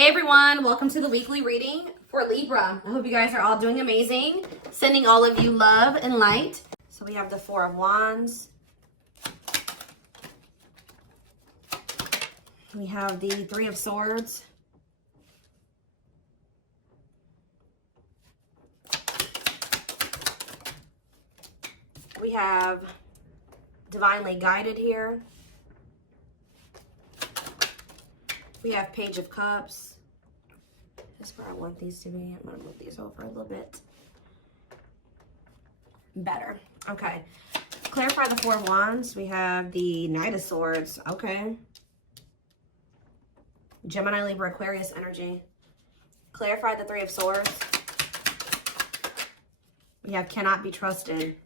Hey everyone, welcome to the weekly reading for Libra. I hope you guys are all doing amazing. Sending all of you love and light. So we have the Four of Wands. We have the Three of Swords. We have Divinely Guided here. We have Page of Cups. That's where I want these to be. I'm going to move these over a little bit. Better. Okay. Clarify the Four of Wands. We have the Knight of Swords. Okay. Gemini, Libra, Aquarius energy. Clarify the Three of Swords. We have Cannot Be Trusted.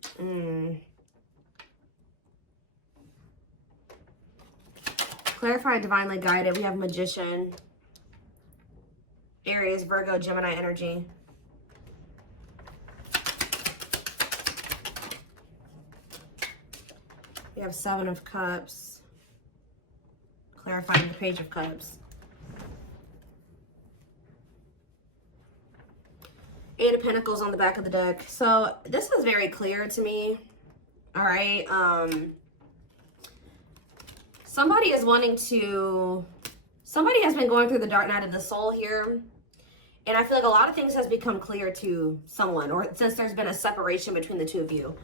Clarify Divinely Guided. We have Magician. Aries, Virgo, Gemini energy. We have Seven of Cups. Clarifying the Page of Cups. Eight of Pentacles on the back of the deck. So this is very clear to me. All right. Somebody is wanting to, somebody has been going through the dark night of the soul here. And I feel like a lot of things has become clear to someone, or since there's been a separation between the two of you.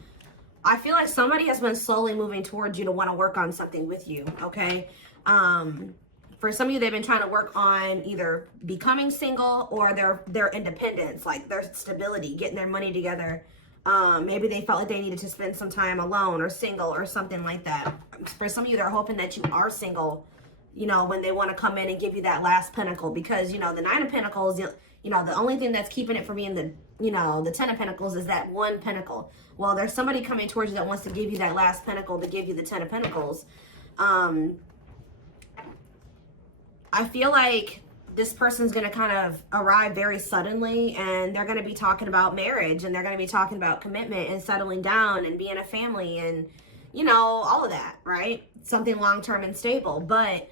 I feel like somebody has been slowly moving towards you to want to work on something with you, okay? For some of you, they've been trying to work on either becoming single or their independence, like their stability, getting their money together. Maybe they felt like they needed to spend some time alone or single or something like that. For some of you, they're hoping that you are single, you know, when they want to come in and give you that last pentacle, because, you know, the Nine of Pentacles, you know, the only thing that's keeping it from being the, you know, the Ten of Pentacles is that one pentacle. Well, there's somebody coming towards you that wants to give you that last pentacle to give you the Ten of Pentacles. I feel like this person's going to kind of arrive very suddenly, and they're going to be talking about marriage, and they're going to be talking about commitment and settling down and being a family and, you know, all of that, right? Something long-term and stable. But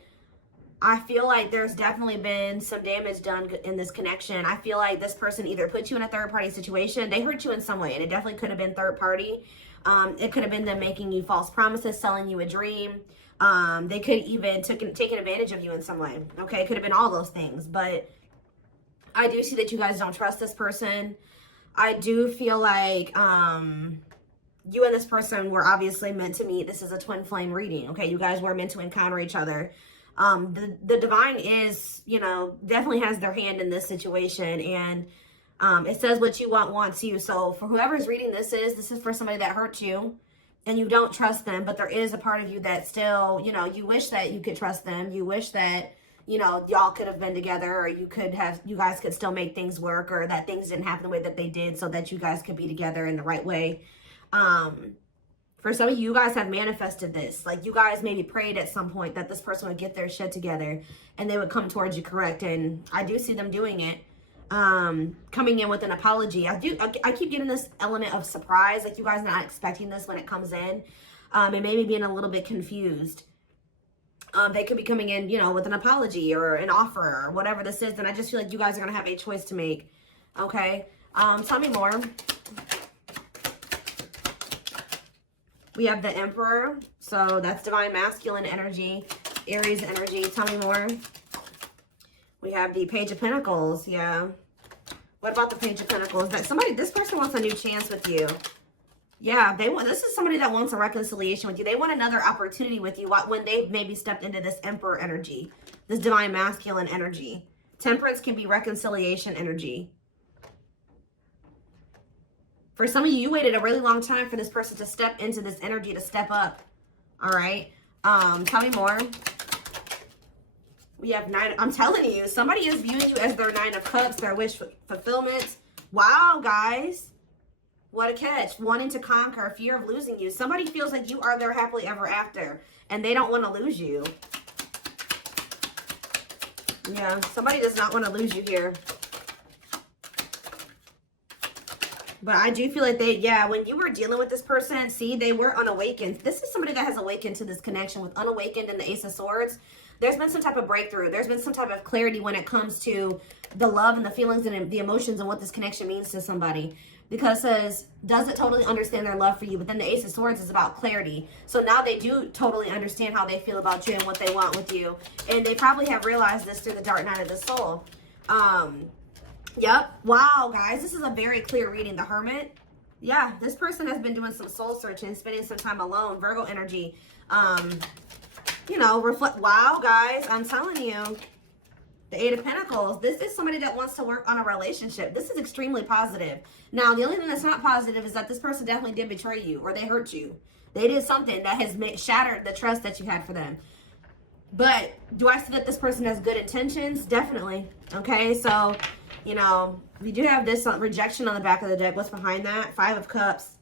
I feel like there's definitely been some damage done in this connection. I feel like this person either put you in a third-party situation. They hurt you in some way, and it definitely could have been third-party. It could have been them making you false promises, selling you a dream. They could even taken advantage of you in some way. Okay, it could have been all those things. But I do see that you guys don't trust this person. I do feel like you and this person were obviously meant to meet. This is a twin flame reading. Okay, you guys were meant to encounter each other. The divine is, you know, definitely has their hand in this situation, and it says what you want wants you. So for whoever's reading this is for somebody that hurt you and you don't trust them, but there is a part of you that still, you know, you wish that you could trust them. You wish that, you know, y'all could have been together, or you guys could still make things work, or that things didn't happen the way that they did so that you guys could be together in the right way. For some of you, you guys have manifested this. Like, you guys maybe prayed at some point that this person would get their shit together and they would come towards you, correct? And I do see them doing it. Coming in with an apology. I keep getting this element of surprise, like you guys are not expecting this when it comes in, and maybe being a little bit confused. They could be coming in, you know, with an apology or an offer or whatever this is, and I just feel like you guys are gonna have a choice to make. Okay, tell me more. We have the Emperor, so that's divine masculine energy, Aries energy. Tell me more. We have the Page of Pentacles. Yeah. What about the Page of Pentacles? That this person wants a new chance with you. Yeah, this is somebody that wants a reconciliation with you. They want another opportunity with you when they've maybe stepped into this Emperor energy, this divine masculine energy. Temperance can be reconciliation energy. For some of you, you waited a really long time for this person to step into this energy, to step up. All right. Tell me more. We have Nine. I'm telling you, somebody is viewing you as their Nine of Cups, their wish fulfillment. Wow, guys. What a catch. Wanting to conquer, fear of losing you. Somebody feels like you are their happily ever after, and they don't want to lose you. Yeah, somebody does not want to lose you here. But I do feel like when you were dealing with this person, see, they were unawakened. This is somebody that has awakened to this connection with unawakened and the Ace of Swords. There's been some type of breakthrough. There's been some type of clarity when it comes to the love and the feelings and the emotions and what this connection means to somebody. Because it says, does it totally understand their love for you? But then the Ace of Swords is about clarity. So now they do totally understand how they feel about you and what they want with you. And they probably have realized this through the Dark Night of the Soul. Yep. Wow, guys. This is a very clear reading. The Hermit. Yeah, this person has been doing some soul searching, spending some time alone. Virgo energy. You know, reflect. Wow, guys. I'm telling you. The Eight of Pentacles. This is somebody that wants to work on a relationship. This is extremely positive. Now, the only thing that's not positive is that this person definitely did betray you or they hurt you. They did something that has shattered the trust that you had for them. But do I see that this person has good intentions? Definitely. Okay, so, you know, we do have this rejection on the back of the deck. What's behind that? Five of Cups.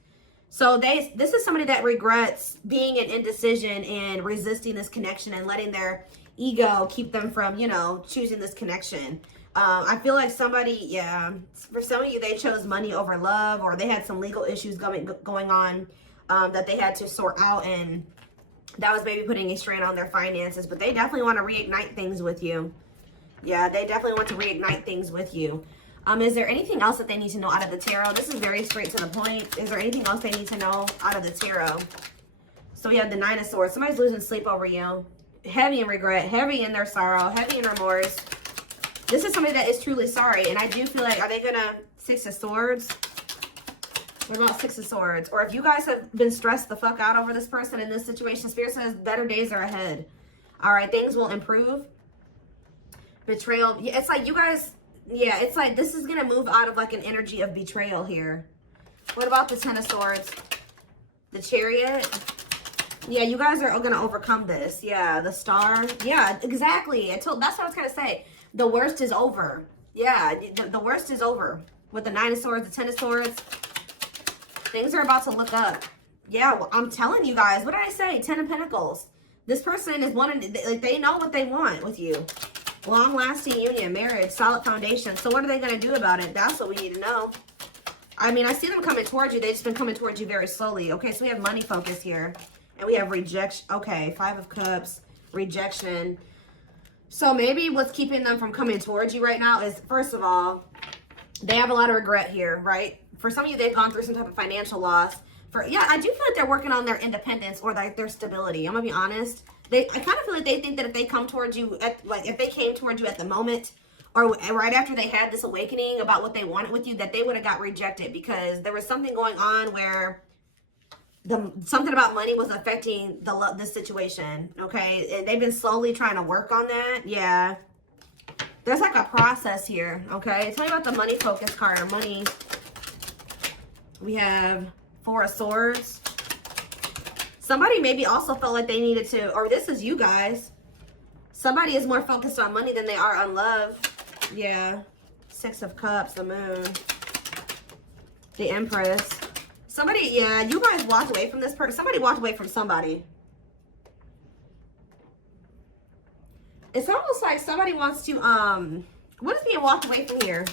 So this is somebody that regrets being in indecision and resisting this connection and letting their ego keep them from, you know, choosing this connection. I feel like somebody, yeah, for some of you, they chose money over love, or they had some legal issues going on that they had to sort out, and that was maybe putting a strain on their finances. But they definitely want to reignite things with you. Yeah, they definitely want to reignite things with you. Is there anything else that they need to know out of the tarot? This is very straight to the point. Is there anything else they need to know out of the tarot? So we have the Nine of Swords. Somebody's losing sleep over you. Heavy in regret, heavy in their sorrow, heavy in remorse. This is somebody that is truly sorry. And I do feel like, are they gonna Six of Swords? What about Six of Swords? Or if you guys have been stressed the fuck out over this person in this situation, Spirit says better days are ahead. All right, things will improve. Betrayal. Yeah, it's like you guys, yeah, it's like this is gonna move out of like an energy of betrayal here. What about the Ten of Swords? The Chariot. Yeah, you guys are going to overcome this. Yeah, the Star. Yeah, exactly. That's what I was going to say. The worst is over. Yeah, the worst is over. With the Nine of Swords, the Ten of Swords. Things are about to look up. Yeah, well, I'm telling you guys. What did I say? Ten of Pentacles. This person is wanting, like, they know what they want with you. Long-lasting union, marriage, solid foundation. So what are they going to do about it? That's what we need to know. I mean, I see them coming towards you. They've just been coming towards you very slowly. Okay, so we have money focus here. And we have rejection. Okay, Five of Cups, rejection. So maybe what's keeping them from coming towards you right now is, first of all, they have a lot of regret here, right? For some of you, they've gone through some type of financial loss. Yeah, I do feel like they're working on their independence or like their stability. I'm gonna be honest. I kind of feel like they think that if they come towards you, if they came towards you at the moment or right after they had this awakening about what they wanted with you, that they would have got rejected because there was something going on where something about money was affecting the situation, okay? And they've been slowly trying to work on that. Yeah. There's like a process here, okay? Tell me about the money focus card or money. We have Four of Swords. Somebody maybe also felt like they needed to, or this is you guys. Somebody is more focused on money than they are on love. Yeah. Six of Cups, the Moon. The Empress. Somebody, yeah, you guys walked away from this person. Somebody walked away from somebody. It's almost like somebody wants to, what is being walked away from here?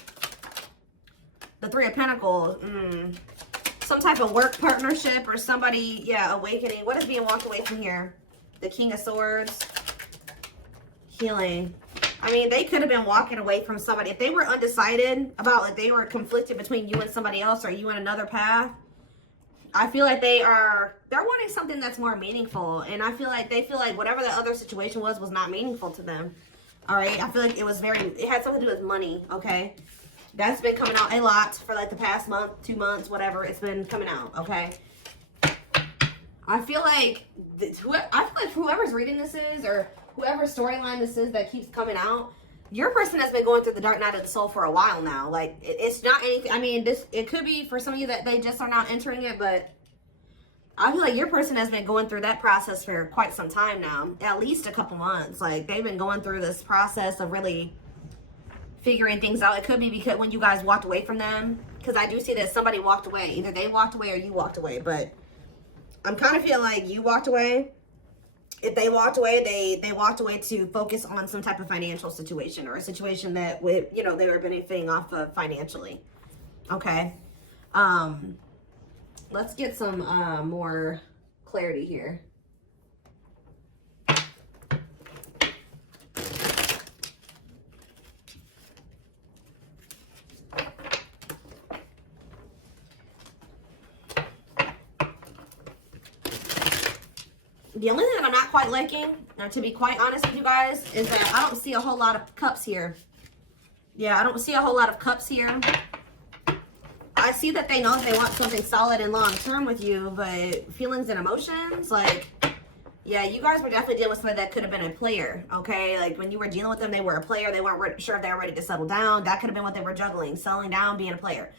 The Three of Pentacles. Some type of work partnership or somebody, yeah, awakening. What is being walked away from here? The King of Swords. Healing. I mean, they could have been walking away from somebody. If they were undecided about, like, they were conflicted between you and somebody else or you and another path, I feel like they're wanting something that's more meaningful. And I feel like they feel like whatever the other situation was not meaningful to them. All right. I feel like it had something to do with money. Okay. That's been coming out a lot for like the past month, 2 months, whatever. It's been coming out. Okay. I feel like whoever's reading this is, or whoever storyline this is that keeps coming out, your person has been going through the Dark Night of the Soul for a while now. Like, it's not anything. I mean, it could be for some of you that they just are not entering it, but I feel like your person has been going through that process for quite some time now, at least a couple months. Like, they've been going through this process of really figuring things out. It could be because when you guys walked away from them, because I do see that somebody walked away. Either they walked away or you walked away, but I'm kind of feeling like you walked away. If they walked away, they walked away to focus on some type of financial situation or a situation that would, you know, they were benefiting off of financially. Okay. Let's get some more clarity here. The only thing that I'm not quite liking, now to be quite honest with you guys, is that I don't see a whole lot of cups here. Yeah, I don't see a whole lot of cups here. I see that they know that they want something solid and long-term with you, but feelings and emotions, like, yeah, you guys were definitely dealing with somebody that could have been a player, okay? Like, when you were dealing with them, they were a player. They weren't sure if they were ready to settle down. That could have been what they were juggling, settling down, being a player.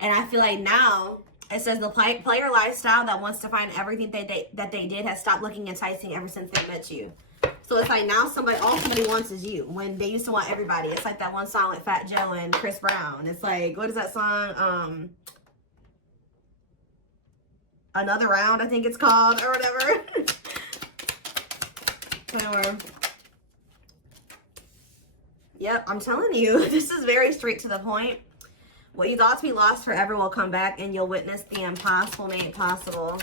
And I feel like now, it says the player lifestyle that wants to find everything that they did has stopped looking enticing ever since they met you. So it's like now all somebody wants is you. When they used to want everybody. It's like that one song with Fat Joe and Chris Brown. It's like, what is that song? Another Round, I think it's called, or whatever. Yep, I'm telling you, this is very straight to the point. What you thought to be lost forever will come back, and you'll witness the impossible made possible.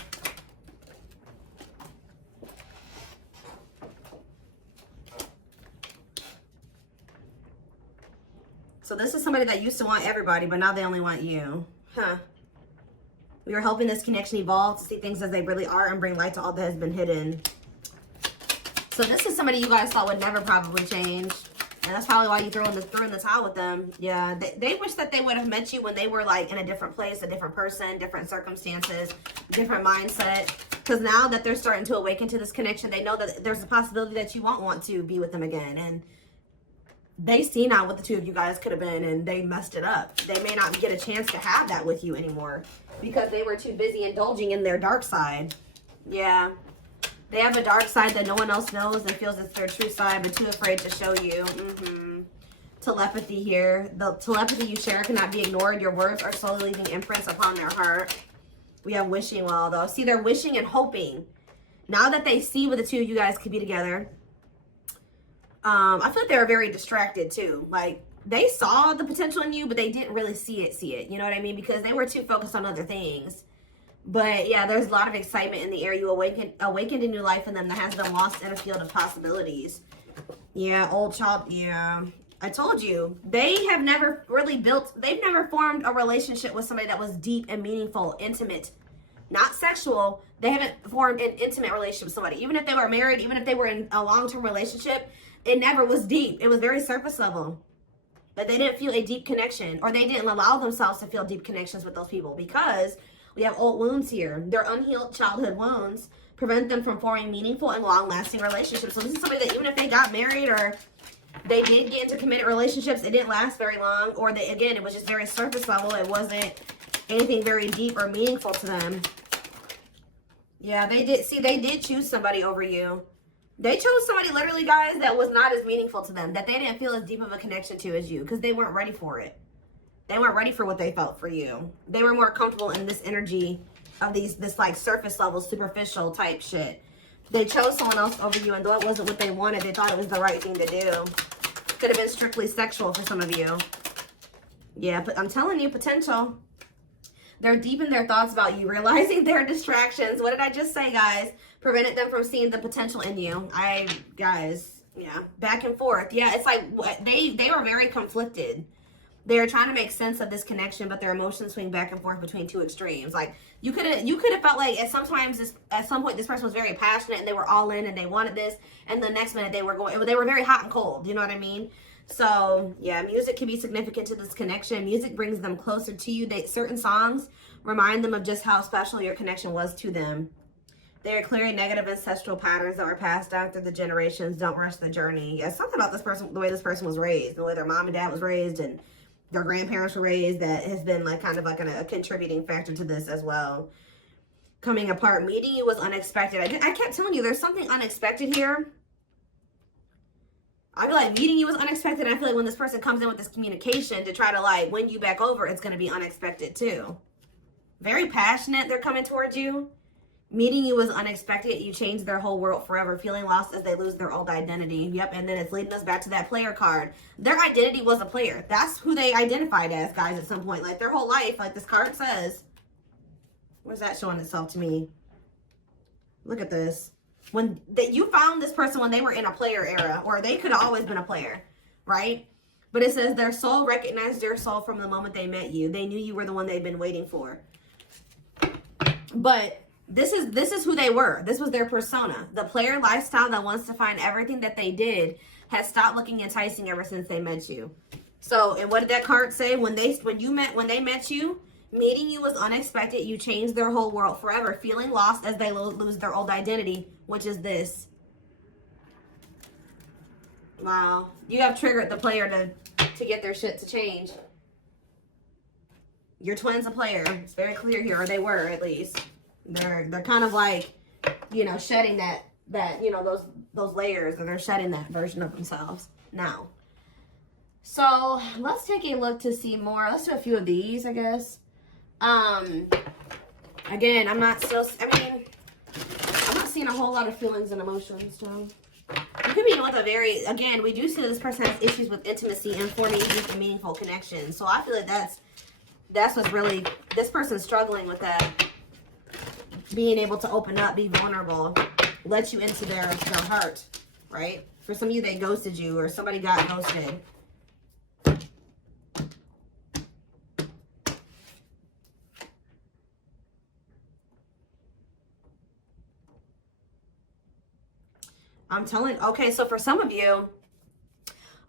So this is somebody that used to want everybody, but now they only want you. Huh. We are helping this connection evolve to see things as they really are and bring light to all that has been hidden. So this is somebody you guys thought would never probably change. And that's probably why you threw in the towel with them. Yeah, they wish that they would have met you when they were like in a different place, a different person, different circumstances, different mindset. Because now that they're starting to awaken to this connection, they know that there's a possibility that you won't want to be with them again. And they see now what the two of you guys could have been, and they messed it up. They may not get a chance to have that with you anymore because they were too busy indulging in their dark side. Yeah. They have a dark side that no one else knows and feels it's their true side, but too afraid to show you. Telepathy here. The telepathy you share cannot be ignored. Your words are slowly leaving imprints upon their heart. We have wishing well, though. See, they're wishing and hoping. Now that they see what the two of you guys could be together, I feel like they were very distracted, too. Like, they saw the potential in you, but they didn't really see it. You know what I mean? Because they were too focused on other things. But yeah, there's a lot of excitement in the air. You awakened a new life in them that has been lost in a field of possibilities. Yeah, old child. Yeah, I told you. They have never really they've never formed a relationship with somebody that was deep and meaningful, intimate, not sexual. They haven't formed an intimate relationship with somebody. Even if they were married, even if they were in a long-term relationship, it never was deep. It was very surface level. But they didn't feel a deep connection, or they didn't allow themselves to feel deep connections with those people because we have old wounds here. Their unhealed childhood wounds prevent them from forming meaningful and long-lasting relationships. So this is somebody that even if they got married or they did get into committed relationships, it didn't last very long. Or again, it was just very surface level. It wasn't anything very deep or meaningful to them. Yeah, they did choose somebody over you. They chose somebody, literally, guys, that was not as meaningful to them, that they didn't feel as deep of a connection to as you because they weren't ready for it. They weren't ready for what they felt for you. They were more comfortable in this energy of this like surface level, superficial type shit. They chose someone else over you, and though it wasn't what they wanted, they thought it was the right thing to do. Could have been strictly sexual for some of you. Yeah, but I'm telling you, potential. They're deep in their thoughts about you, realizing their distractions. What did I just say, guys? Prevented them from seeing the potential in you. Guys, yeah, back and forth. Yeah, it's like they were very conflicted. They're trying to make sense of this connection, but their emotions swing back and forth between two extremes. Like you could have felt like at some point this person was very passionate and they were all in and they wanted this, and the next minute they were very hot and cold. You know what I mean? So yeah, music can be significant to this connection. Music brings them closer to you. Certain songs remind them of just how special your connection was to them. They are clearing negative ancestral patterns that were passed down through the generations. Don't rush the journey. Yeah, something about this person, the way this person was raised, the way their mom and dad was raised, and their grandparents were raised, that has been like kind of like a contributing factor to this as well. Coming apart. Meeting you was unexpected. I kept telling you there's something unexpected here. I feel like meeting you was unexpected. I feel like when this person comes in with this communication to try to like win you back over, it's going to be unexpected too. Very passionate. They're coming towards you. Meeting you was unexpected. You changed their whole world forever. Feeling lost as they lose their old identity. Yep, and then it's leading us back to that player card. Their identity was a player. That's who they identified as, guys, at some point. Like, their whole life, like this card says. Where's that showing itself to me? Look at this. You found this person when they were in a player era, or they could have always been a player, right? But it says their soul recognized their soul from the moment they met you. They knew you were the one they'd been waiting for. But This is who they were. This was their persona. The player lifestyle that wants to find everything that they did has stopped looking enticing ever since they met you. So, and what did that card say? When they met you, meeting you was unexpected. You changed their whole world forever, feeling lost as they lose their old identity, which is this. Wow. You have triggered the player to get their shit to change. Your twin's a player. It's very clear here, or they were at least. They're kind of like, you know, shedding that you know, those layers, and they're shedding that version of themselves now. So let's take a look to see more. Let's do a few of these, I guess. Again, I'm not seeing a whole lot of feelings and emotions, so you could be with a very, again, we do see that this person has issues with intimacy and forming deep and meaningful connections. So I feel like that's what's really, this person's struggling with that. Being able to open up, be vulnerable, let you into their heart, right? For some of you, they ghosted you, or somebody got ghosted. I'm telling, okay, so for some of you,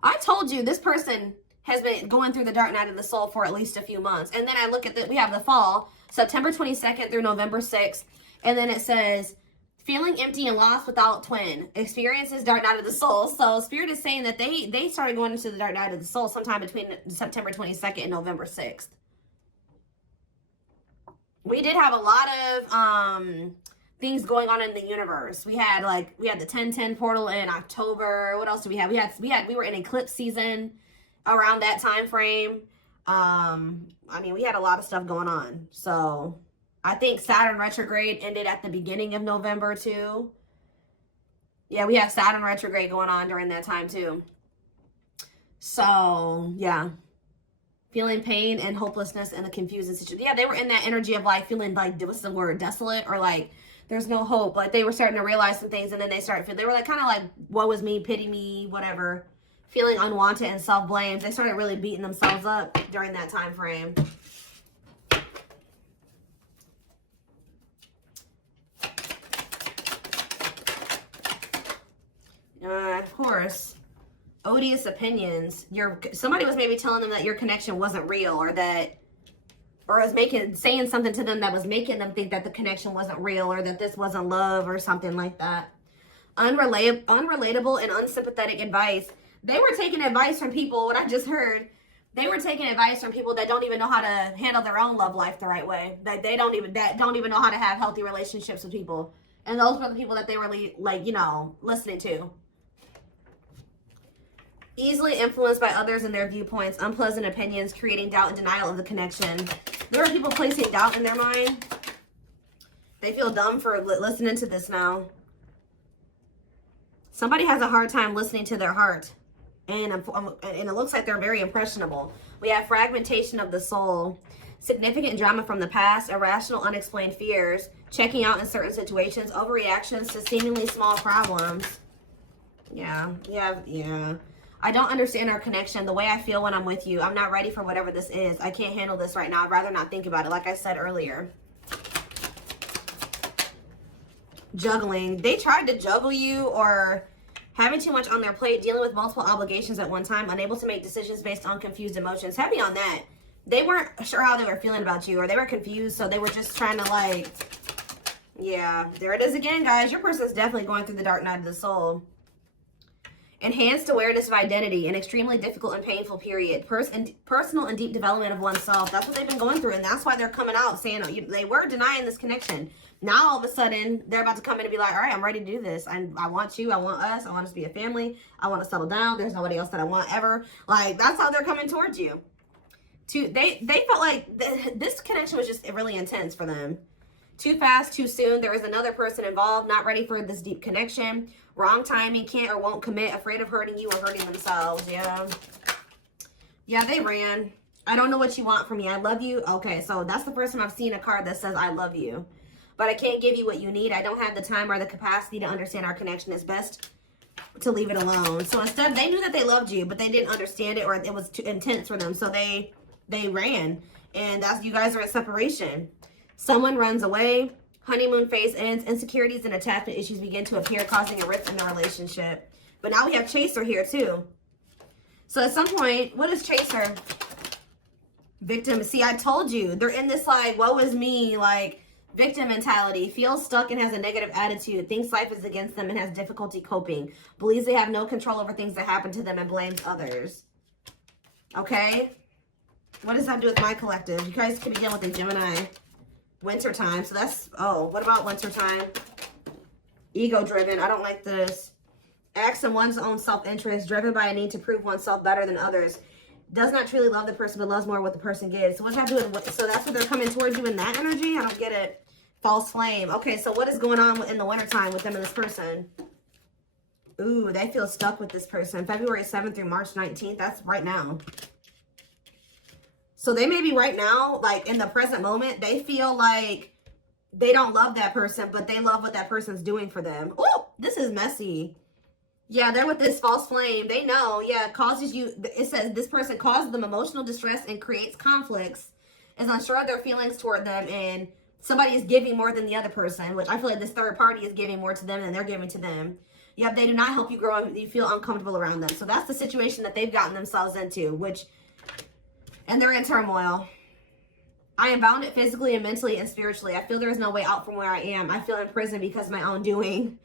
I told you this person has been going through the dark night of the soul for at least a few months. And then I look at we have the fall, September 22nd through November 6th. And then it says, feeling empty and lost without twin, experiences dark night of the soul. So Spirit is saying that they started going into the dark night of the soul sometime between September 22nd and November 6th. We did have a lot of things going on in the universe. We had the 1010 portal in October. What else do we have? We were in eclipse season around that time frame. I mean, we had a lot of stuff going on. So I think Saturn retrograde ended at the beginning of November too. Yeah, we have Saturn retrograde going on during that time too. So yeah, feeling pain and hopelessness and the confusing situation. Yeah, they were in that energy of like feeling like, what's the word, desolate, or like there's no hope. Like they were starting to realize some things, and then they were like kind of like, woe is me, pity me, whatever. Feeling unwanted and self-blame. They started really beating themselves up during that time frame. Of course, odious opinions. Somebody was maybe telling them that your connection wasn't real, or was saying something to them that was making them think that the connection wasn't real, or that this wasn't love, or something like that. Unrelatable and unsympathetic advice. They were taking advice from people, what I just heard, they were taking advice from people that don't even know how to handle their own love life the right way. That don't even know how to have healthy relationships with people. And those were the people that they were like, you know, listening to. Easily influenced by others and their viewpoints, unpleasant opinions, creating doubt and denial of the connection. There are people placing doubt in their mind. They feel dumb for listening to this now. Somebody has a hard time listening to their heart. And it looks like they're very impressionable. We have fragmentation of the soul, significant drama from the past, irrational, unexplained fears, checking out in certain situations, overreactions to seemingly small problems. Yeah. I don't understand our connection, the way I feel when I'm with you. I'm not ready for whatever this is. I can't handle this right now. I'd rather not think about it, like I said earlier. Juggling. They tried to juggle you, or having too much on their plate, dealing with multiple obligations at one time, unable to make decisions based on confused emotions. Heavy on that. They weren't sure how they were feeling about you, or they were confused, so they were just trying to like, yeah, there it is again, guys. Your person's definitely going through the dark night of the soul. Enhanced awareness of identity, an extremely difficult and painful period. Personal and deep development of oneself. That's what they've been going through, and that's why they're coming out saying they were denying this connection. Now, all of a sudden, they're about to come in and be like, all right, I'm ready to do this. I want you. I want us. I want us to be a family. I want to settle down. There's nobody else that I want ever. Like, that's how they're coming towards you. They felt like this connection was just really intense for them. Too fast, too soon. There is another person involved, not ready for this deep connection. Wrong timing, can't or won't commit, afraid of hurting you or hurting themselves. Yeah, they ran. I don't know what you want from me. I love you. Okay, so that's the first time I've seen a card that says I love you. But I can't give you what you need. I don't have the time or the capacity to understand our connection. It's best to leave it alone. So instead, they knew that they loved you, but they didn't understand it, or it was too intense for them. So they ran. And that's, you guys are at separation. Someone runs away. Honeymoon phase ends. Insecurities and attachment issues begin to appear, causing a rift in the relationship. But now we have chaser here too. So at some point, what is chaser? Victim. See, I told you. They're in this like, woe is me, like victim mentality. Feels stuck and has a negative attitude. Thinks life is against them and has difficulty coping. Believes they have no control over things that happen to them and blames others. Okay? What does that have to do with my collective? You guys could be dealing with a Gemini. Wintertime. So that's, oh, what about wintertime? Ego driven. I don't like this. Acts in one's own self-interest, driven by a need to prove oneself better than others. Does not truly love the person, but loves more what the person gives. So what does that have to do with, so that's what they're coming towards you in that energy? I don't get it. False flame. Okay, so what is going on in the wintertime with them and this person? Ooh, they feel stuck with this person. February 7th through March 19th. That's right now. So they may be right now, like in the present moment, they feel like they don't love that person, but they love what that person's doing for them. Oh, this is messy. Yeah, they're with this false flame. They know, yeah, causes you, it says this person causes them emotional distress and creates conflicts, is unsure of their feelings toward them, and somebody is giving more than the other person, which I feel like this third party is giving more to them than they're giving to them. Yep, they do not help you grow, you feel uncomfortable around them. So that's the situation that they've gotten themselves into, which, and they're in turmoil. I am bounded physically and mentally and spiritually. I feel there is no way out from where I am. I feel in prison because of my own doing.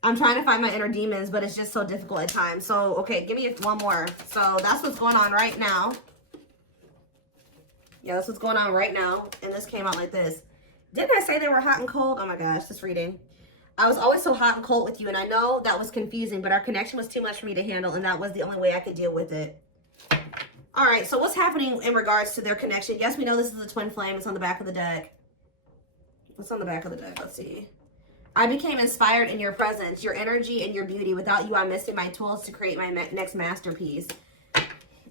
I'm trying to find my inner demons, but it's just so difficult at times. So, okay, give me one more. So, that's what's going on right now. Yeah, that's what's going on right now. And this came out like this. Didn't I say they were hot and cold? Oh my gosh, this reading. I was always so hot and cold with you, and I know that was confusing, but our connection was too much for me to handle, and that was the only way I could deal with it. All right, so what's happening in regards to their connection? Yes, we know this is a twin flame. It's on the back of the deck. What's on the back of the deck? Let's see. I became inspired in your presence, your energy, and your beauty. Without you, I'm missing my tools to create my next masterpiece.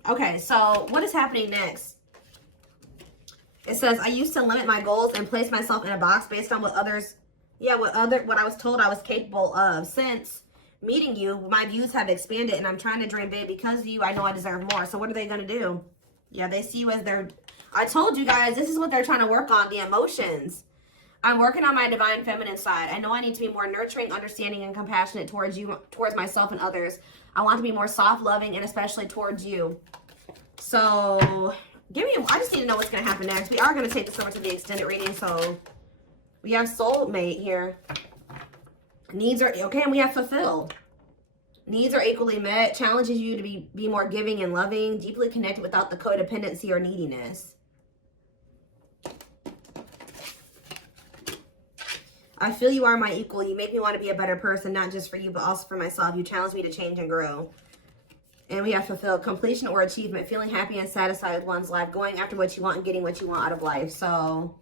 Okay, so what is happening next? It says, I used to limit my goals and place myself in a box based on what others, what I was told I was capable of. Since meeting you, my views have expanded, and I'm trying to dream big. Because of you, I know I deserve more. So what are they going to do? Yeah, they see you as their, I told you guys, this is what they're trying to work on, the emotions. I'm working on my divine feminine side. I know I need to be more nurturing, understanding, and compassionate towards you, towards myself and others. I want to be more soft, loving, and especially towards you. So, I just need to know what's going to happen next. We are going to take this over to the extended reading. So, we have soulmate here. Needs are, okay, and we have fulfilled. Needs are equally met. Challenges you to be more giving and loving. Deeply connected without the codependency or neediness. I feel you are my equal. You make me want to be a better person, not just for you, but also for myself. You challenge me to change and grow. And we have fulfilled. Completion or achievement. Feeling happy and satisfied with one's life. Going after what you want and getting what you want out of life. So,